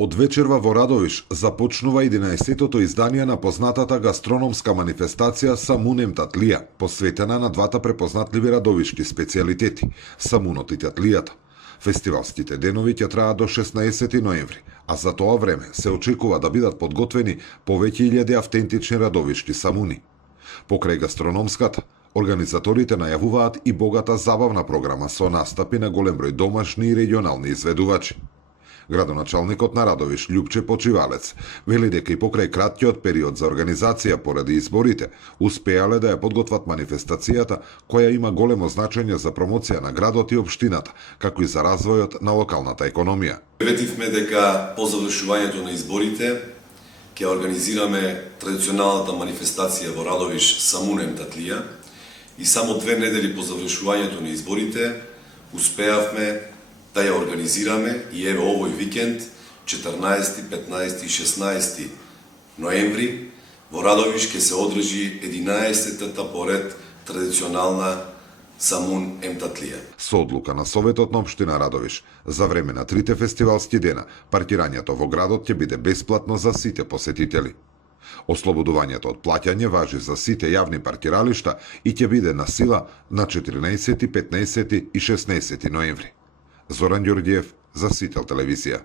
Од вечерва во Радовиш започнува 11-тото издание на познатата гастрономска манифестација Самун ем татлија, посветена на двата препознатливи радовишки специјалитети – самунот и татлијата. Фестивалските денови ќе траат до 16 ноември, а за тоа време се очекува да бидат подготвени повеќе илјади автентични радовишки самуни. Покрај гастрономската, организаторите најавуваат и богата забавна програма со настапи на голем број домашни и регионални изведувачи. Градоначалникот на Радовиш Љупче Почивалец вели дека и покрај краткиот период за организација поради изборите, успеале да ја подготват манифестацијата која има големо значење за промоција на градот и општината, како и за развојот на локалната економија. Ветивме дека по завршувањето на изборите ќе организираме традиционалната манифестација во Радовиш Самун ем татлија и само 2 недели по завршувањето на изборите успеавме да ја организираме и еве овој викенд, 14, 15 и 16 ноември, во Радовиш ќе се одржи 11-тата поред традиционална Самун ем татлија. Со одлука на Советот на општина Радовиш, за време на 3 фестивалски дена, паркирањето во градот ќе биде бесплатно за сите посетители. Ослободувањето од плаќање важи за сите јавни паркиралишта и ќе биде на сила на 14, 15 и 16 ноември. Зоран Ѓорѓиев за Сител телевизија.